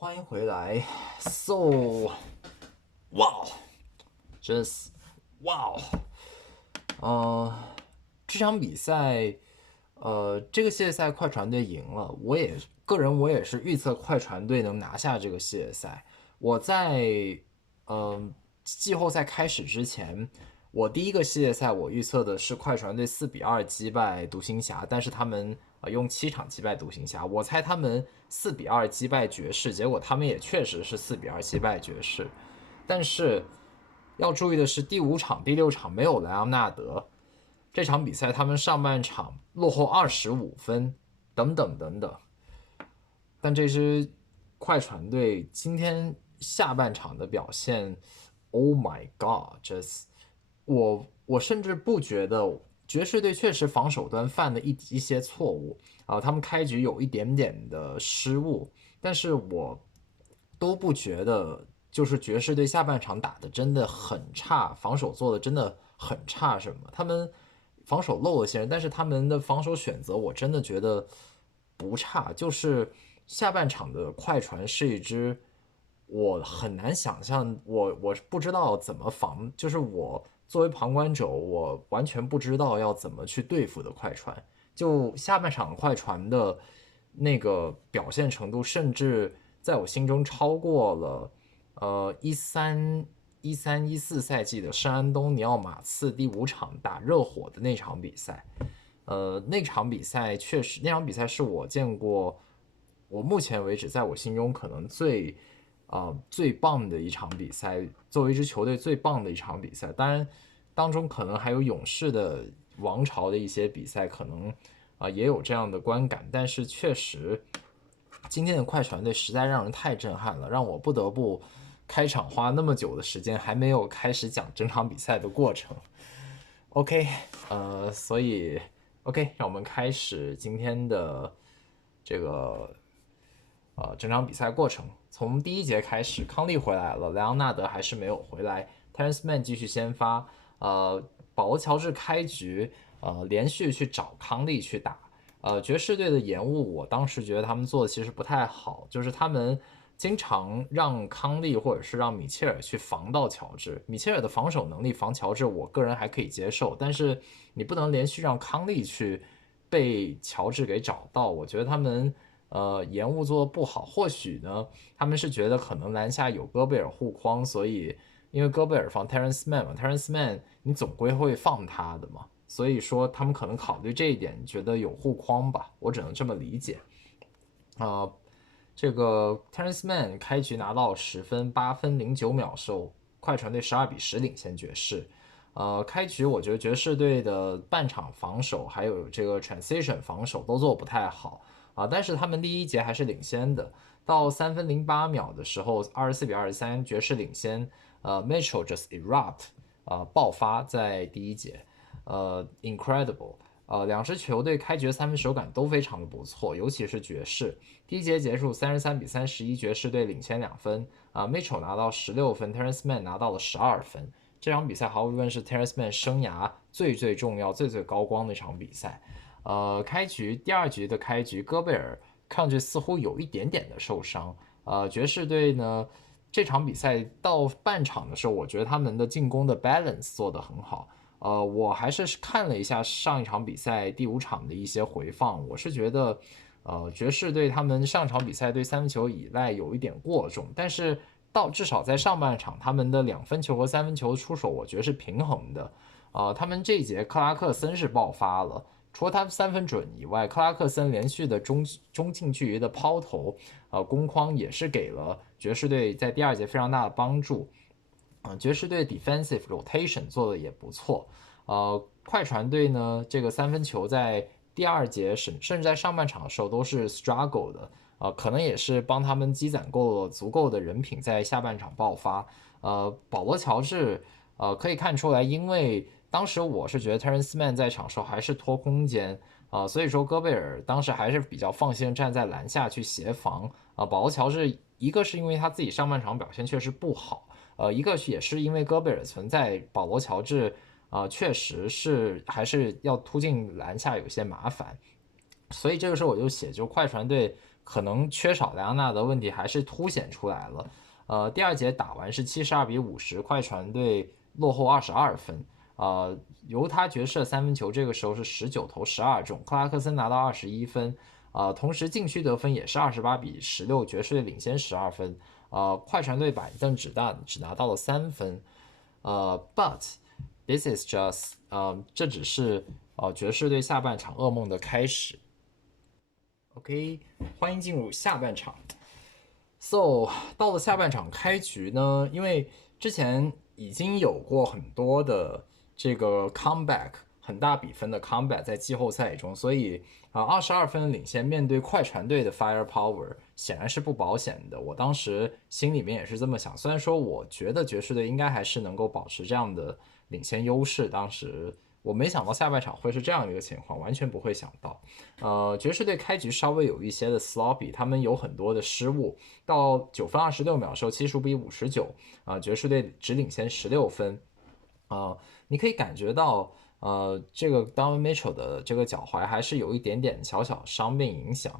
欢迎回来。So，哇，真是哇，这场比赛，这个系列赛快船队赢了。个人也是预测快船队能拿下这个系列赛。我在季后赛开始之前，我第一个系列赛我预测的是快船队4-2击败独行侠，但是他们用7场击败独行侠，我猜他们4-2击败爵士，结果他们也确实是4-2击败爵士。但是要注意的是，第5场、第6场没有莱昂纳德，这场比赛他们上半场落后25分，等等等等。但这支快船队今天下半场的表现，Oh my God！这我甚至不觉得爵士队确实防守端犯了一些错误他们开局有一点点的失误，但是我都不觉得就是爵士队下半场打的真的很差，防守做的真的很差什么，他们防守漏了些人，但是他们的防守选择我真的觉得不差，就是下半场的快船是一支我很难想象，我不知道怎么防，就是我作为旁观者，我完全不知道要怎么去对付的快船。就下半场快船的那个表现程度，甚至在我心中超过了13-14赛季的圣安东尼奥马刺第5场打热火的那场比赛。那场比赛确实，那场比赛是我见过我目前为止在我心中可能最棒的一场比赛，作为一支球队最棒的一场比赛。当然，当中可能还有勇士的王朝的一些比赛，可能也有这样的观感。但是确实，今天的快船队实在让人太震撼了，让我不得不开场花那么久的时间，还没有开始讲整场比赛的过程。OK，所以 OK，让我们开始今天的这个整场比赛过程。从第一节开始，康利回来了，莱昂纳德还是没有回来，Terrence Mann 继续先发，保罗乔治开局连续去找康利去打，爵士队的延误，我当时觉得他们做的其实不太好，就是他们经常让康利或者是让米切尔去防到乔治，米切尔的防守能力防乔治，我个人还可以接受，但是你不能连续让康利去被乔治给找到，我觉得他们延误做的不好，或许呢他们是觉得可能篮下有戈贝尔护框，所以因为戈贝尔防 Terrence Mann 嘛，Terrence Mann 你总归会放他的嘛，所以说他们可能考虑这一点，觉得有护框吧，我只能这么理解。这个 Terrence Mann 开局拿到10分，8分09秒时快船队12-10领先爵士。开局我觉得爵士队的半场防守还有这个 transition 防守都做不太好但是他们第一节还是领先的。到3分08秒的时候，24-23爵士领先。Mitchell just erupt，爆发在第一节。incredible。两支球队开局的3分手感都非常的不错，尤其是爵士。第一节结束33-31，爵士队领先2分。Mitchell 拿到16分，Terrence Mann 拿到了12分。这场比赛毫无疑问是 Terrence Mann 生涯最重要、最高光的一场比赛。开局第二局的开局，戈贝尔看着似乎有一点点的受伤。爵士队呢，这场比赛到半场的时候，我觉得他们的进攻的 balance 做得很好。我还是看了一下上一场比赛第5场的一些回放，我是觉得，爵士队他们上场比赛对3分球依赖有一点过重，但是至少在上半场，他们的2分球和3分球出手，我觉得是平衡的。他们这一节克拉克森是爆发了，除了他3分准以外，克拉克森连续的中近距离的抛投，攻框也是给了爵士队在第二节非常大的帮助。爵士队 defensive rotation 做的也不错。快船队呢，这个3分球在第二节甚至在上半场的时候都是 struggle 的。可能也是帮他们积攒够了足够的人品，在下半场爆发。保罗乔治，可以看出来，因为当时我是觉得 Terrence Mann 在场时候还是拖空间，所以说戈贝尔当时还是比较放心站在篮下去协防。保罗乔治一个是因为他自己上半场表现确实不好，一个也是因为戈贝尔存在，保罗乔治确实是还是要突进篮下有些麻烦。所以这个时候我就写，就快船队可能缺少莱昂纳的问题还是凸显出来了。第二节打完是72-50，快船队落后22分。犹他爵士的三分球这个时候是19投12中，克拉克森拿到21分。同时禁区得分也是28-16，爵士队领先12分。快船队板凳只拿到了3分。But this is just，这只是爵士队下半场噩梦的开始。OK， 欢迎进入下半场。So 到了下半场开局呢，因为之前已经有过很多的这个 comeback， 很大比分的 comeback 在季后赛中，所以22分领先面对快船队的 firepower 显然是不保险的。我当时心里面也是这么想，虽然说我觉得爵士队应该还是能够保持这样的领先优势，当时我没想到下半场会是这样的一个情况，完全不会想到。爵士队开局稍微有一些的 sloppy， 他们有很多的失误。到9分26秒的时候，75-59，爵士队只领先16分。你可以感觉到，这个 Donovan Mitchell 的这个脚踝还是有一点点小小伤病影响。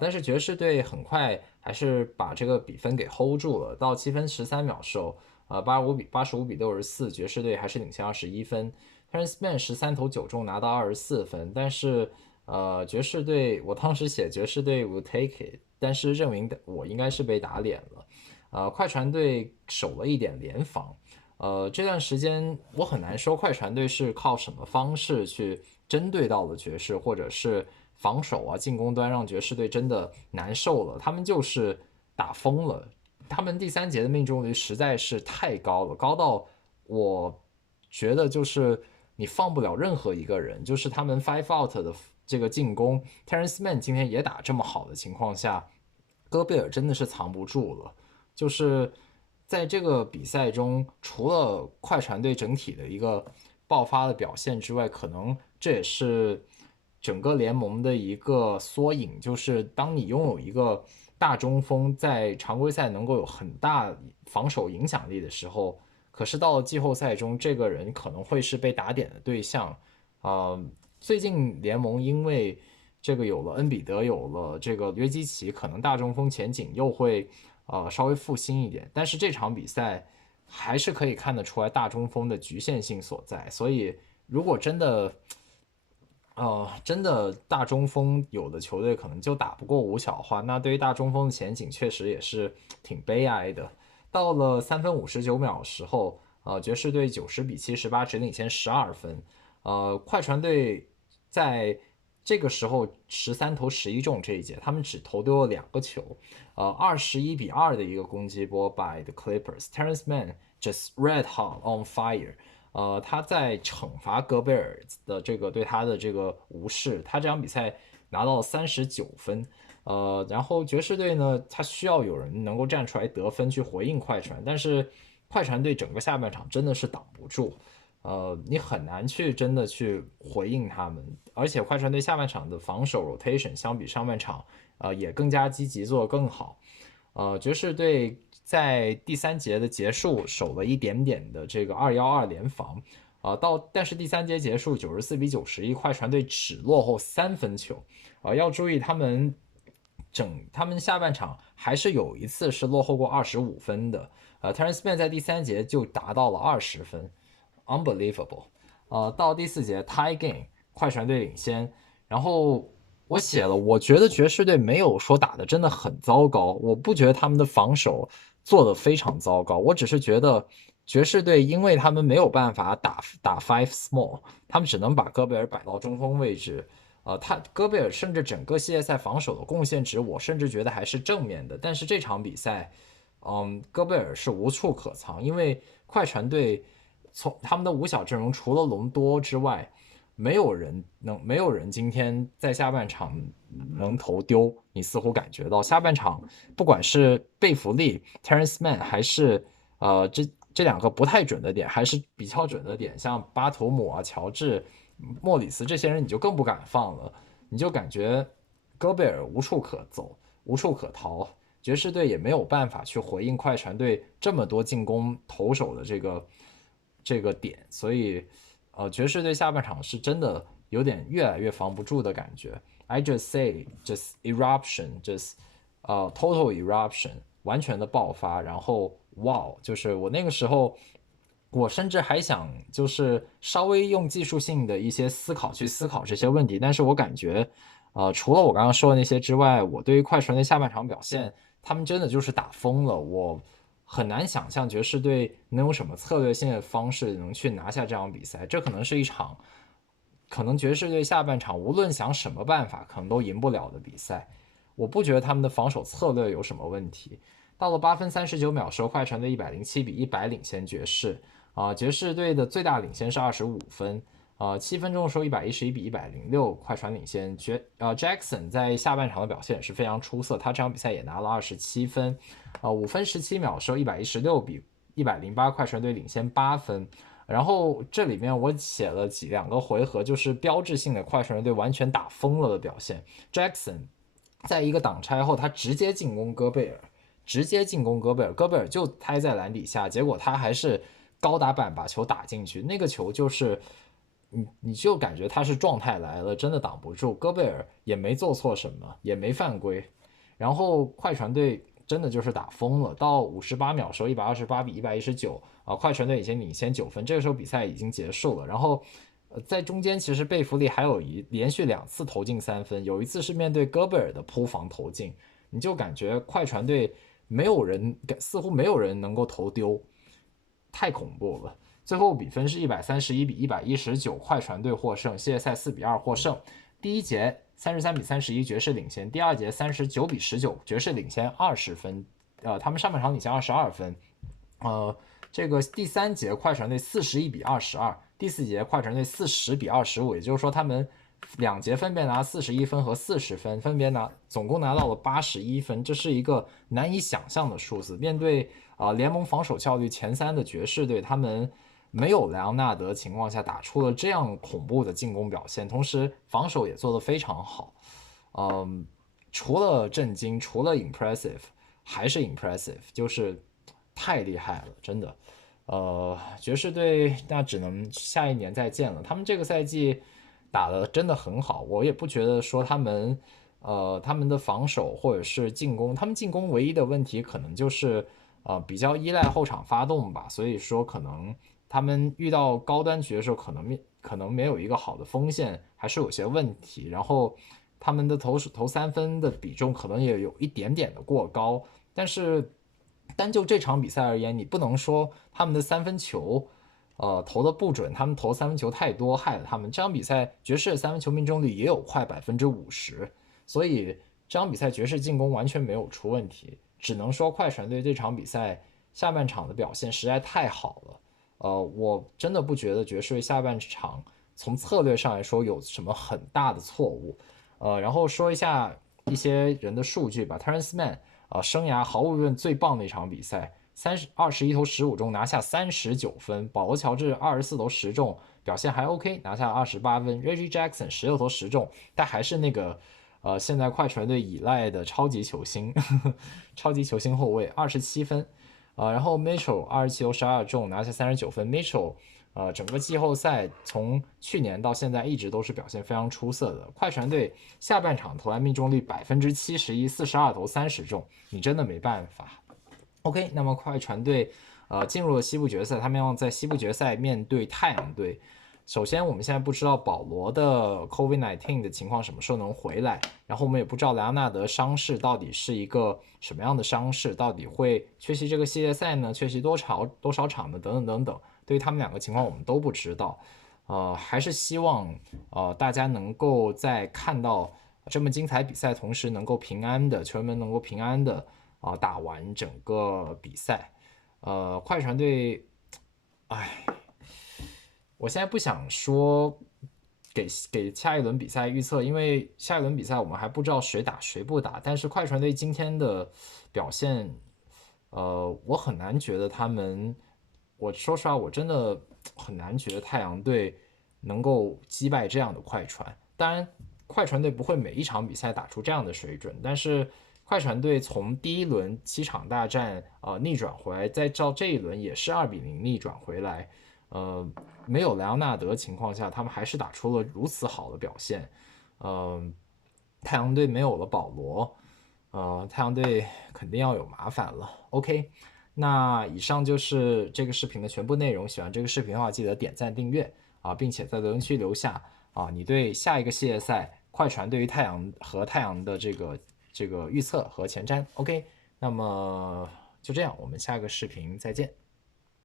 但是爵士队很快还是把这个比分给 hold 住了。到7分13秒的时候，85-64，爵士队还是领先21分。Terrence Mann 13投9中拿到24分，但是爵士队，我当时写爵士队 will take it， 但是认为我应该是被打脸了。快船队守了一点联防。这段时间我很难说快船队是靠什么方式去针对到了爵士，或者是防守进攻端让爵士队真的难受了，他们就是打疯了。他们第3节的命中率实在是太高了，高到我觉得就是你放不了任何一个人，就是他们 five out 的这个进攻 Terrence Mann 今天也打这么好的情况下，戈贝尔真的是藏不住了。就是在这个比赛中，除了快船队整体的一个爆发的表现之外，可能这也是整个联盟的一个缩影，就是当你拥有一个大中锋在常规赛能够有很大防守影响力的时候，可是到了季后赛中，这个人可能会是被打点的对象。最近联盟因为这个有了恩比德，有了这个约基奇，可能大中锋前景又会稍微复兴一点，但是这场比赛还是可以看得出来大中锋的局限性所在。所以如果真的大中锋有的球队可能就打不过五小的话，那对于大中锋的前景确实也是挺悲哀的。到了3分59秒的时候，爵士队90-78只领先12分。快船队在这个时候13投11中这一节，他们只投丢了2个球。21-2的一个攻击波 by the Clippers，Terrence Mann just red hot on fire。他在惩罚戈贝尔的这个对他的这个无视，他这场比赛拿到了39分。然后爵士队呢，他需要有人能够站出来得分去回应快船，但是快船队整个下半场真的是挡不住。你很难去真的去回应他们，而且快船队下半场的防守 rotation 相比上半场，也更加积极，做得更好。爵士队在第3节的结束守了一点点的这个2-1-2联防，但是第3节结束94-91，快船队只落后3分球。要注意他们下半场还是有一次是落后过25分的。Terrence Mann 在第3节就达到了20分。Unbelievable。到第4节 tie game， 快船队领先。然后我写了，我觉得爵士队没有说打的真的很糟糕，我不觉得他们的防守做的非常糟糕，我只是觉得爵士队因为他们没有办法打 five small， 他们只能把戈贝尔摆到中锋位置。戈贝尔甚至整个系列赛防守的贡献值，我甚至觉得还是正面的。但是这场比赛，戈贝尔是无处可藏，因为快船队从他们的五小阵容除了隆多之外，没有人今天在下半场能投丢。你似乎感觉到下半场不管是贝弗利、Terrence Mann 还是这2个不太准的点，还是比较准的点，像巴图姆乔治、莫里斯这些人，你就更不敢放了。你就感觉戈贝尔无处可走，无处可逃。爵士队也没有办法去回应快船队这么多进攻投手的这个点，所以爵士队下半场是真的有点越来越防不住的感觉。I just say just eruption just total eruption 完全的爆发，然后哇，就是我那个时候。我甚至还想就是稍微用技术性的一些思考去思考这些问题，但是我感觉，除了我刚刚说的那些之外，我对于快船队下半场表现，他们真的就是打疯了。我很难想象爵士队能有什么策略性的方式能去拿下这场比赛。这可能是一场，可能爵士队下半场无论想什么办法，可能都赢不了的比赛。我不觉得他们的防守策略有什么问题。到了8分39秒时候，快船队107-100领先爵士。爵士队的最大领先是25分。7分钟的时候111-106，快船领先。Jackson 在下半场的表现也是非常出色，他这场比赛也拿了27分。5分17秒的时候116-108，快船队领先8分。然后这里面我写了两个回合，就是标志性的快船队完全打疯了的表现。Jackson 在一个挡拆后，他直接进攻戈贝尔，戈贝尔就胎在篮底下，结果他还是高打板把球打进去，那个球就是你就感觉他是状态来了，真的挡不住。戈贝尔也没做错什么，也没犯规，然后快船队真的就是打疯了。到58秒的时候128-119，快船队已经领先9分，这个时候比赛已经结束了。然后在中间其实贝弗利还有连续2次投进3分，有一次是面对戈贝尔的扑防投进，你就感觉快船队似乎没有人能够投丢，太恐怖了。最后比分是131-119，快船队获胜，系列赛4-2获胜。第一节33-31，爵士领先；第二节39-19，爵士领先20分。他们上半场领先22分。这个第三节快船队41-22，第四节快船队40-25，也就是说他们2节分别拿41分和40分，分别总共拿到了81分，这是一个难以想象的数字。面对联盟防守效率前3的爵士队，他们没有莱昂纳德的情况下打出了这样恐怖的进攻表现，同时防守也做得非常好。除了震惊，除了 impressive， 还是 impressive， 就是太厉害了，真的。爵士队那只能下一年再见了。他们这个赛季打得真的很好，我也不觉得说他们的防守或者是进攻，他们进攻唯一的问题可能就是比较依赖后场发动吧，所以说可能他们遇到高端局的时候，可能没有一个好的锋线，还是有些问题。然后他们的投3分的比重可能也有一点点的过高，但是单就这场比赛而言，你不能说他们的3分球投的不准，他们投3分球太多害了他们。这场比赛爵士的3分球命中率也有快50%，所以这场比赛爵士进攻完全没有出问题，只能说快船队这场比赛下半场的表现实在太好了。我真的不觉得爵士队下半场从策略上来说有什么很大的错误。然后说一下一些人的数据吧。Terrence Mann生涯毫无疑问最棒的一场比赛，21投15中拿下39分。保罗乔治24投10中，表现还 OK， 拿下28分。Reggie Jackson 16投10中，但还是那个现在快船队依赖的超级球星超级球星后卫27分。然后 Mitchell 27投12中，拿下39分。Mitchell整个季后赛从去年到现在一直都是表现非常出色的。快船队下半场投篮命中率71%，42投30中，你真的没办法。OK， 那么快船队进入了西部决赛，他们要在西部决赛面对太阳队。首先，我们现在不知道保罗的 COVID-19 的情况什么时候能回来，然后我们也不知道莱昂纳德伤势到底是一个什么样的伤势，到底会缺席这个系列赛呢？缺席多少场呢？等等等等。对于他们两个情况我们都不知道。还是希望大家能够在看到这么精彩比赛同时能够平安的，球员们能够平安的打完整个比赛。快船队，我现在不想说给下一轮比赛预测，因为下一轮比赛我们还不知道谁打谁不打。但是快船队今天的表现，我很难觉得他们，我说实话，我真的很难觉得太阳队能够击败这样的快船。当然，快船队不会每一场比赛打出这样的水准，但是快船队从第一轮7场大战逆转回来，再照这一轮也是2-0逆转回来。没有莱昂纳德的情况下，他们还是打出了如此好的表现。太阳队没有了保罗，太阳队肯定要有麻烦了。OK，那以上就是这个视频的全部内容。喜欢这个视频的话，记得点赞订阅啊，并且在留言区留下啊你对下一个系列赛快船对于太阳的这个预测和前瞻。OK，那么就这样，我们下个视频再见。